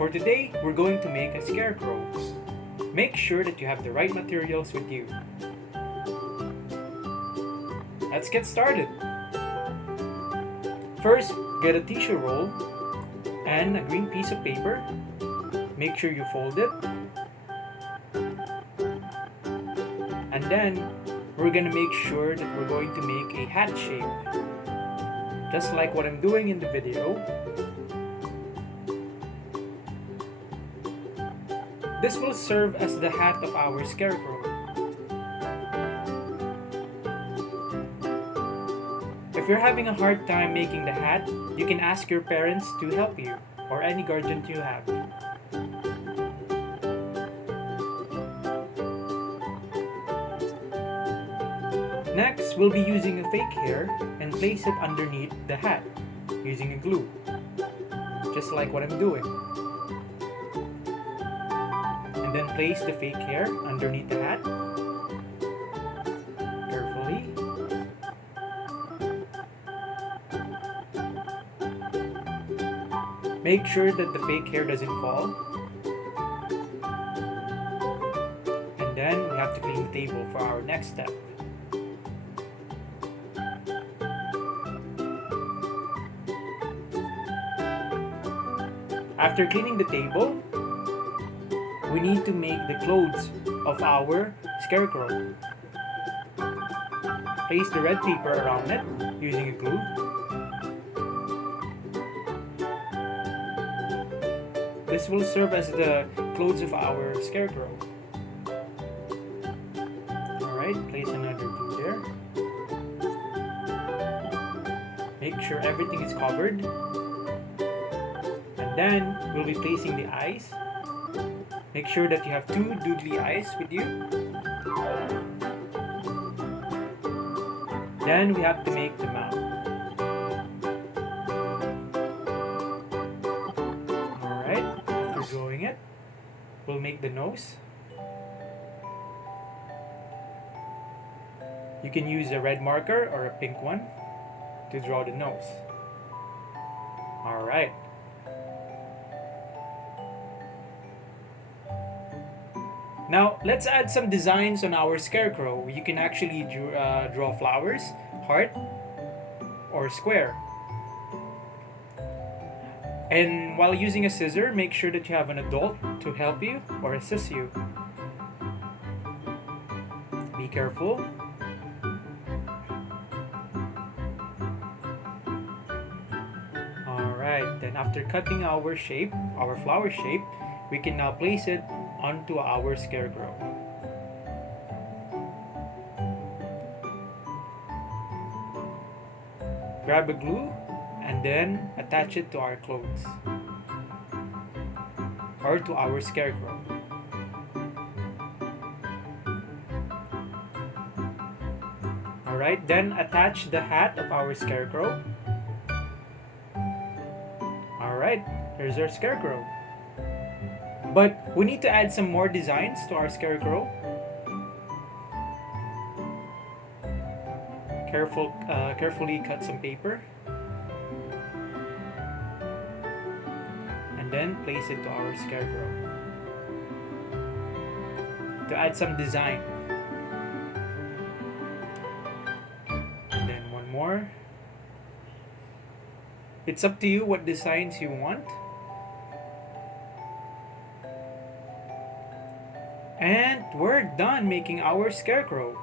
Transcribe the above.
for today, we're going to make a scarecrow. Make sure that you have the right materials with you. Let's get started. First, get a tissue roll and a green piece of paper. Make sure you fold it. And then, we're gonna make sure that we're going to make a hat shape. Just like what I'm doing in the video. This will serve as the hat of our scarecrow. If you're having a hard time making the hat, you can ask your parents to help you, or any guardian you have. Next, we'll be using a fake hair and place it underneath the hat using a glue, just like what I'm doing. And then place the fake hair underneath the hat, carefully. Make sure that the fake hair doesn't fall. And then we have to clean the table for our next step. After cleaning the table, we need to make the clothes of our scarecrow. Place the red paper around it using a glue. This will serve as the clothes of our scarecrow. Alright, place another glue there. Make sure everything is covered. And then we'll be placing the eyes. Make sure that you have 2 googly eyes with you. Then we have to make the mouth. Alright, after drawing it, we'll make the nose. You can use a red marker or a pink one to draw the nose. Alright. Now, let's add some designs on our scarecrow. You can actually draw flowers, heart, or square. And while using a scissor, make sure that you have an adult to help you or assist you. Be careful. Alright, then after cutting our shape, our flower shape, we can now place it onto our scarecrow. Grab a glue and then attach it to our clothes or to our scarecrow. Alright, then attach the hat of our scarecrow. Alright, here's our scarecrow. But we need to add some more designs to our scarecrow. Carefully cut some paper. And then place it to our scarecrow. To add some design. And then one more. It's up to you what designs you want. And we're done making our scarecrow.